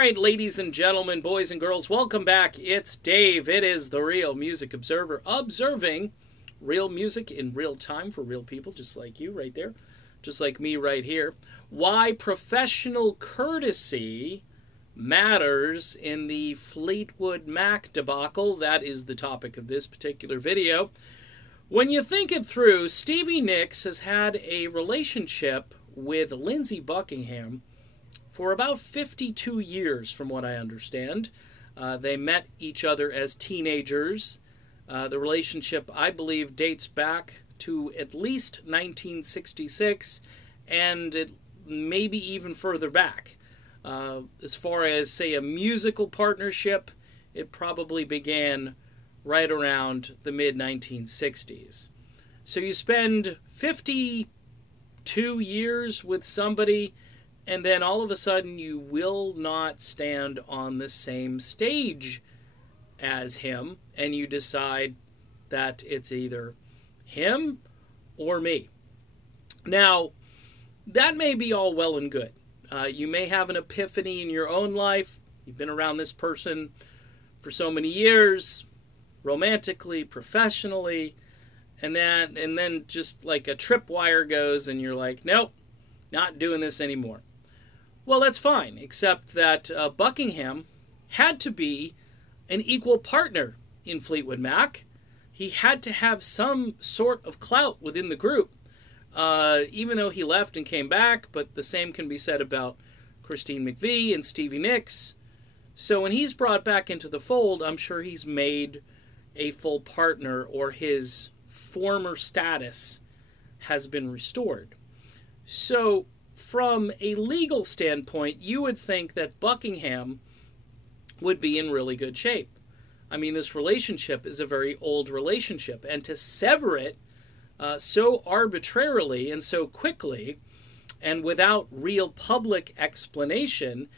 right, ladies and gentlemen, boys and girls, welcome back. It's Dave. It is the Real Music Observer, observing real music in real time for real people, just like you right there, just like me right here. Why professional courtesy matters in the Fleetwood Mac debacle. That is the topic of this particular video. When you think it through, Stevie Nicks has had a relationship with Lindsey Buckingham for about 52 years, from what I understand. They met each other as teenagers. The relationship, I believe, dates back to at least 1966, and it maybe even further back. As far as, say, a musical partnership, it probably began right around the mid-1960s. So you spend 52 years with somebody, and then all of a sudden you will not stand on the same stage as him, and you decide that it's either him or me. Now, that may be all well and good. You may have an epiphany in your own life. You've been around this person for so many years, romantically, professionally, and then just like a tripwire goes and you're like, nope, not doing this anymore. Well, that's fine, except that Buckingham had to be an equal partner in Fleetwood Mac. He had to have some sort of clout within the group, even though he left and came back, but the same can be said about Christine McVie and Stevie Nicks. So when he's brought back into the fold, I'm sure he's made a full partner, or his former status has been restored. So from a legal standpoint, you would think that Buckingham would be in really good shape. I mean, this relationship is a very old relationship, and to sever it so arbitrarily and so quickly and without real public explanation,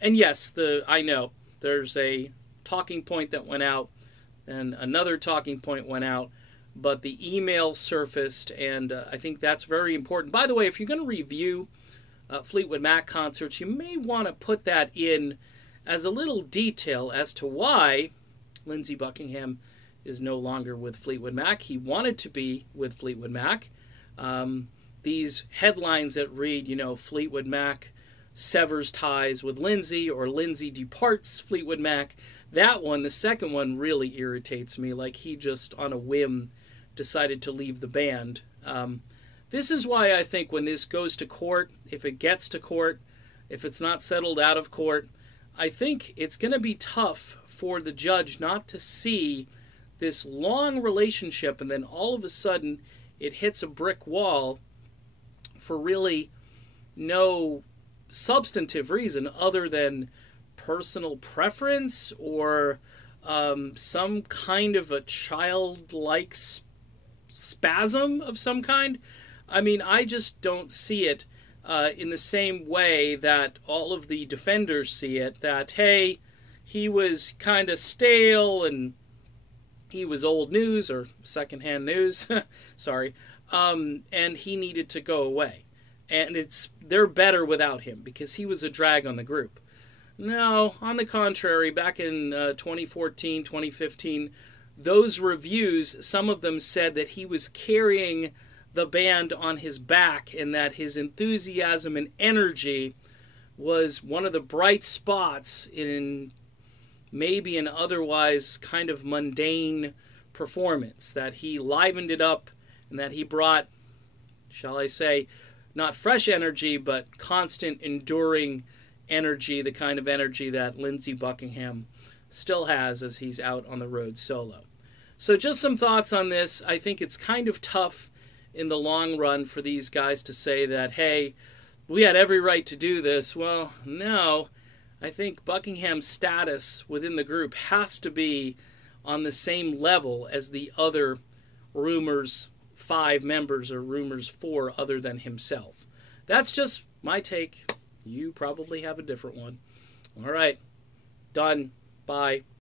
and yes, I know there's a talking point that went out and another talking point went out, but the email surfaced, and I think that's very important. By the way, if you're going to review Fleetwood Mac concerts, you may want to put that in as a little detail as to why Lindsey Buckingham is no longer with Fleetwood Mac. He wanted to be with Fleetwood Mac. These headlines that read, Fleetwood Mac severs ties with Lindsey, or Lindsey departs Fleetwood Mac, that one, the second one, really irritates me. Like he just on a whim decided to leave the band. This is why I think when this goes to court, if it gets to court, if it's not settled out of court, I think it's going to be tough for the judge not to see this long relationship and then all of a sudden it hits a brick wall for really no substantive reason other than personal preference or some kind of a childlike spasm of some kind. I mean, I just don't see it in the same way that all of the defenders see it, that, hey, he was kind of stale and he was old news or secondhand news, sorry, and he needed to go away. And they're better without him because he was a drag on the group. No, on the contrary, back in 2014, 2015, those reviews, some of them said that he was carrying the band on his back and that his enthusiasm and energy was one of the bright spots in maybe an otherwise kind of mundane performance, that he livened it up and that he brought, shall I say, not fresh energy, but constant, enduring energy, the kind of energy that Lindsey Buckingham still has as he's out on the road solo. So just some thoughts on this. I think it's kind of tough in the long run for these guys to say that, hey, we had every right to do this. Well, no. I think Buckingham's status within the group has to be on the same level as the other Rumors 5 members, or Rumors 4 other than himself. That's just my take. You probably have a different one. All right. Done. Bye.